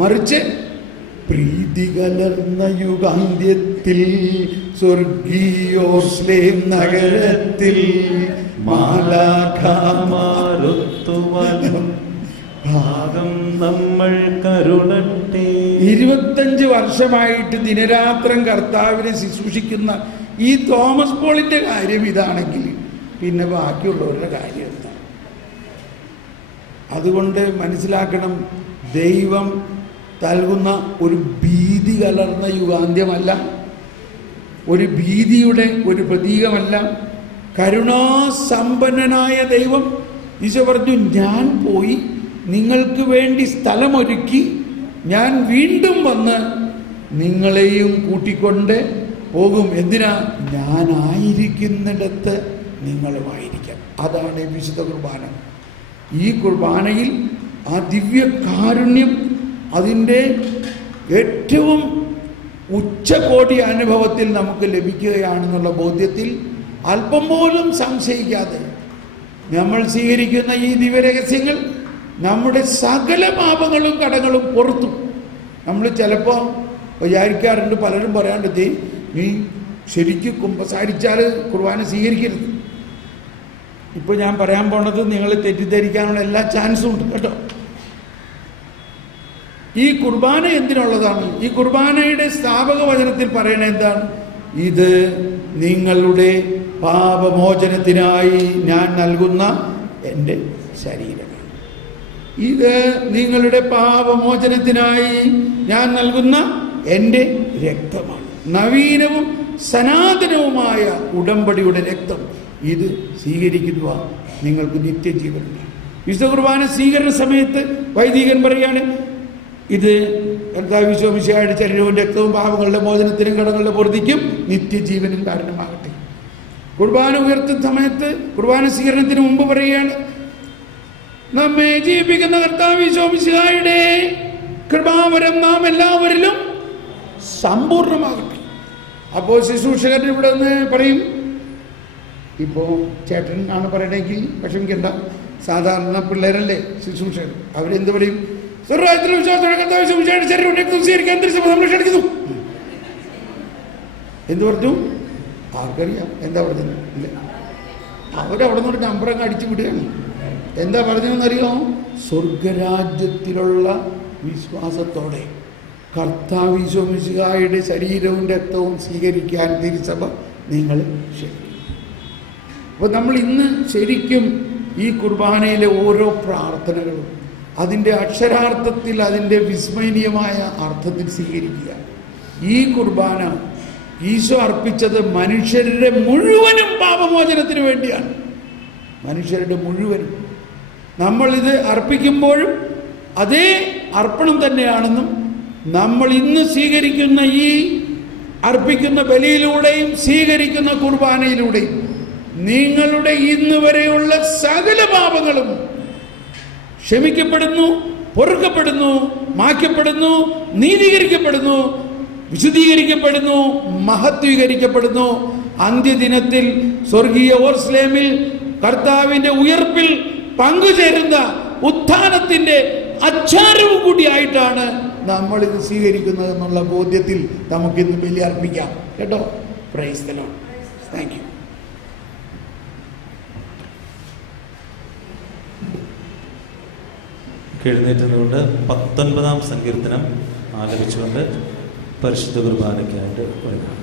മറിച്ച് പ്രീതി കലർന്ന യുഗാന്ത്യത്തിൽ സ്വർഗീയോർസ്ലേം നഗരത്തിൽ മാലാഖമാരൊത്തുവരും ഭാഗം നമ്മൾ കരുളട്ടെ. 25 വർഷമായിട്ട് ദിനരാത്രം കർത്താവിനെ ശുശ്രൂഷിക്കുന്ന ഈ തോമസ് പോളിന്റെ കാര്യം ഇതാണെങ്കിൽ പിന്നെ ബാക്കിയുള്ളവരുടെ കാര്യം എന്താ? അതുകൊണ്ട് മനസ്സിലാക്കണം, ദൈവം നൽകുന്ന ഒരു ഭീതി കലർന്ന യുഗാന്ത്യമല്ല, ഒരു ഭീതിയുടെ ഒരു പ്രതീകമല്ല. കരുണാസമ്പന്നനായ ദൈവം ഈശോ പറഞ്ഞു, ഞാൻ പോയി നിങ്ങൾക്ക് വേണ്ടി സ്ഥലമൊരുക്കി ഞാൻ വീണ്ടും വന്ന് നിങ്ങളെയും കൂട്ടിക്കൊണ്ട് പോകും. എന്തിനാ? ഞാനായിരിക്കുന്നിടത്ത് നിങ്ങളുമായിരിക്കാം. അതാണ് വിശുദ്ധ കുർബാന. ഈ കുർബാനയിൽ ആ ദിവ്യ കാരുണ്യം അതിൻ്റെ ഏറ്റവും ഉച്ചകോടി അനുഭവത്തിൽ നമുക്ക് ലഭിക്കുകയാണെന്നുള്ള ബോധ്യത്തിൽ അല്പം പോലും സംശയിക്കാതെ നമ്മൾ സ്വീകരിക്കുന്ന ഈ ദിവ്യരഹസ്യങ്ങൾ നമ്മുടെ സകല പാപങ്ങളും കടങ്ങളും പുറത്തു. നമ്മൾ ചിലപ്പോൾ വിചാരിക്കാറുണ്ട്, പലരും പറയാണ്ട്, നീ ശരിക്കും കുമ്പസാരിച്ചാൽ കുർബാന സ്വീകരിക്കരുത്. ഇപ്പോൾ ഞാൻ പറയാൻ പോണത് നിങ്ങൾ തെറ്റിദ്ധരിക്കാനുള്ള എല്ലാ ചാൻസും ഉണ്ട് കേട്ടോ. ഈ കുർബാന എന്തിനുള്ളതാണ്? ഈ കുർബാനയുടെ സ്ഥാപക വചനത്തിൽ പറയണ എന്താണ്? ഇത് നിങ്ങളുടെ പാപമോചനത്തിനായി ഞാൻ നൽകുന്ന എൻ്റെ ശരീരമാണ്. ഇത് നിങ്ങളുടെ പാപമോചനത്തിനായി ഞാൻ നൽകുന്ന എൻ്റെ രക്തമാണ്. നവീനവും സനാതനവുമായ ഉടമ്പടിയുടെ രക്തം. ഇത് സ്വീകരിക്കുക, നിങ്ങൾക്ക് നിത്യജീവനുണ്ട്. വിശുദ്ധ കുർബാന സ്വീകരണ സമയത്ത് വൈദികൻ പറയാണ്, ഇത് കർത്താവ് ഈശോ മിശിഹായുടെ ശരീരവും രക്തവും പാപങ്ങളുടെ മോചനത്തിനും കടങ്ങളുടെ പൊറുതിക്കും നിത്യജീവനും കാരണമാകട്ടെ. കുർബാന ഉയർത്തുന്ന സമയത്ത് കുർബാന സ്വീകരണത്തിന് മുമ്പ് പറയുകയാണ്, നമ്മെ ജീവിപ്പിക്കുന്ന കർത്താവ് ഈശോ മിശിഹായുടെ കൃപാവരം നാം എല്ലാവരിലും സമ്പൂർണ്ണമാകട്ടെ. അപ്പോൾ ശുശ്രൂഷകൻ ഇവിടെ ഒന്ന് പറയും, ഇപ്പോൾ ചേട്ടൻ ആണ് പറയണമെങ്കിൽ വിഷമിക്കണ്ട, സാധാരണ പിള്ളേരല്ലേ ശുശ്രൂഷകർ, അവരെന്ത് പറയും? എന്ത് പറഞ്ഞു? ആർക്കറിയാം എന്താ പറഞ്ഞത്? ഇല്ല, അവരവിടെ നിന്ന് നമ്പറങ്ങ് അടിച്ചു വിടുകയാണ്. എന്താ പറഞ്ഞതെന്നറിയോ? സ്വർഗരാജ്യത്തിലുള്ള വിശ്വാസത്തോടെ കർത്താവ് ഈശോ മിശിഹായുടെ ശരീരവും രക്തവും സ്വീകരിക്കാൻ തിരുസഭ നിങ്ങൾ ക്ഷണിക്കും. അപ്പോൾ നമ്മൾ ഇന്ന് ശരിക്കും ഈ കുർബാനയിലെ ഓരോ പ്രാർത്ഥനകളും അതിൻ്റെ അക്ഷരാർത്ഥത്തിൽ അതിൻ്റെ വിസ്മരണീയമായ അർത്ഥത്തിൽ സ്വീകരിക്കുക. ഈ കുർബാന ഈശോ അർപ്പിച്ചത് മനുഷ്യരുടെ മുഴുവനും പാപമോചനത്തിന് വേണ്ടിയാണ്. മനുഷ്യരുടെ മുഴുവനും നമ്മളിത് അർപ്പിക്കുമ്പോഴും അതേ അർപ്പണം തന്നെയാണെന്നും നമ്മൾ ഇന്ന് സ്വീകരിക്കുന്ന ഈ അർപ്പിക്കുന്ന ബലിയിലൂടെയും സ്വീകരിക്കുന്ന കുർബാനയിലൂടെയും നിങ്ങളുടെ ഇന്ന് വരെയുള്ള സകല പാപങ്ങളും ക്ഷമിക്കപ്പെടുന്നു, പൊറുക്കപ്പെടുന്നു, മായ്ക്കപ്പെടുന്നു, നീതീകരിക്കപ്പെടുന്നു, വിശുദ്ധീകരിക്കപ്പെടുന്നു, മഹത്വീകരിക്കപ്പെടുന്നു. അന്ത്യദിനത്തിൽ സ്വർഗീയ ഓർസ്ലേമിൽ കർത്താവിന്റെ ഉയർപ്പിൽ പങ്കുചേരുന്ന ഉത്ഥാനത്തിന്റെ അച്ചാരവും കൂടിയായിട്ടാണ് നമ്മൾ ഇത് സ്വീകരിക്കുന്നത് എന്നുള്ള ബോധ്യത്തിൽ നമുക്കിന്ന് ബലി അർപ്പിക്കാം കേട്ടോ. Praise the Lord. Thank you. എഴുന്നേറ്റുകൊണ്ട് 19-ാം സങ്കീർത്തനം ആലപിച്ചുകൊണ്ട് പരിശുദ്ധ കുർബാനയ്ക്കായിട്ട് വരാം.